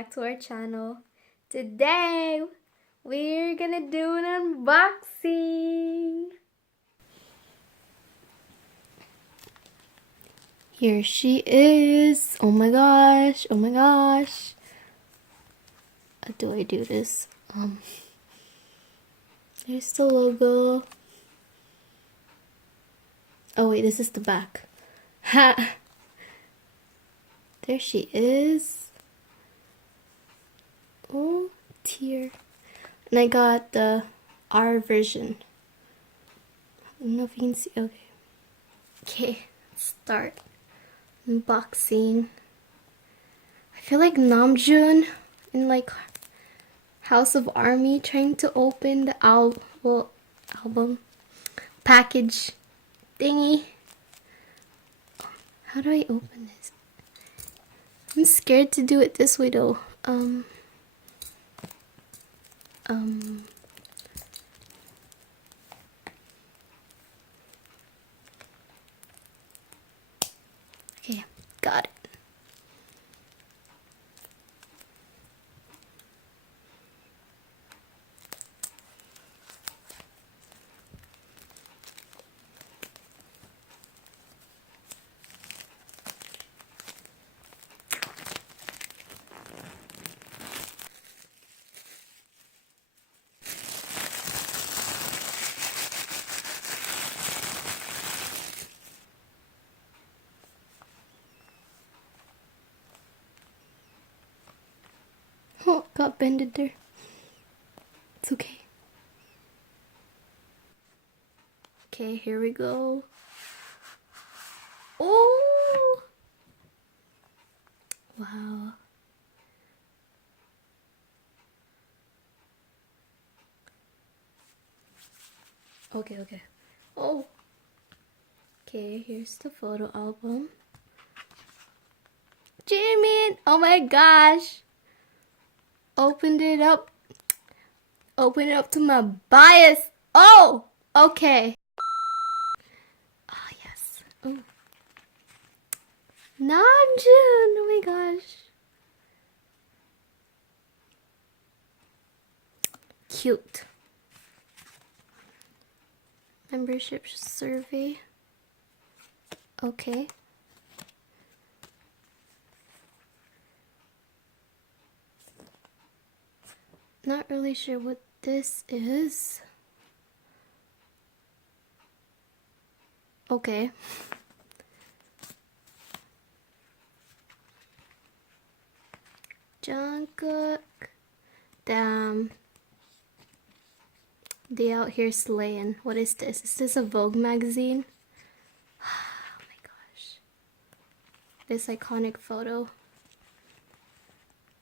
back to our channel. Today, we're gonna do an unboxing. Here she is. Oh my gosh, oh my gosh. How do I do this? There's the logo. Oh wait, this is the back. Ha! There she is. Oh, tear. And I got the R version. I don't know if you can see. Okay. Okay, let's start. Unboxing. I feel like Namjoon in like House of Army trying to open the album package thingy. How do I open this? I'm scared to do it this way though. Okay, got it. Oh, got bended there. It's okay. Okay, here we go. Oh! Wow. Okay. Oh! Okay, here's the photo album. Jimin! Oh my gosh! Opened it up. Open it up to my bias. Oh! Okay. Ah, yes. Oh. Namjoon! Oh my gosh. Cute. Membership survey. Okay. Not really sure what this is. Okay. Jungkook. Damn. They out here slaying. What is this? Is this a Vogue magazine? Oh my gosh. This iconic photo.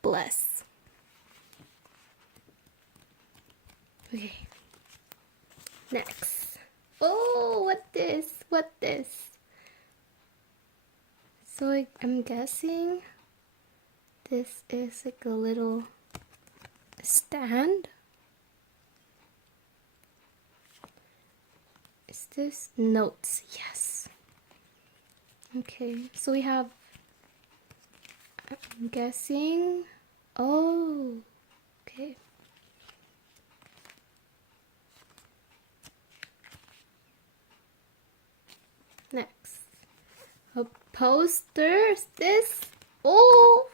Bless. Okay. Next. Oh, what this? What this? So I'm guessing this is like a little stand. Is this notes? Yes. Okay, so we have, I'm guessing, oh, okay. Next, a poster. Is this? Oh,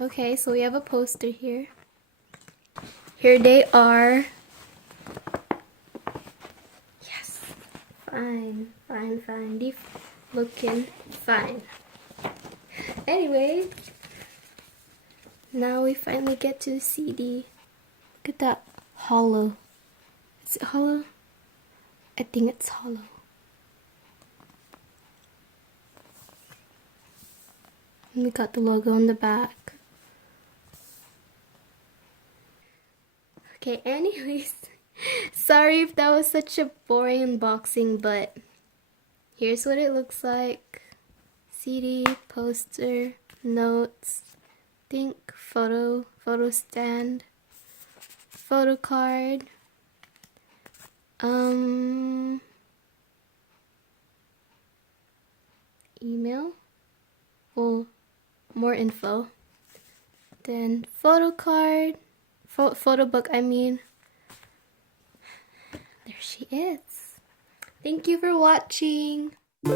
okay. So we have a poster here. Here they are. Yes, fine. They looking fine. Anyway, now we finally get to the CD. Look at that hollow. Is it hollow? I think it's hollow. And we got the logo on the back. Okay, anyways, sorry if that was such a boring unboxing, but here's what it looks like. CD, poster, notes, think photo stand, photo card, email, well, more info, Then photo card, photo book, I mean. There she is. Thank you for watching. La,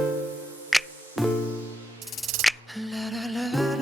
la, la.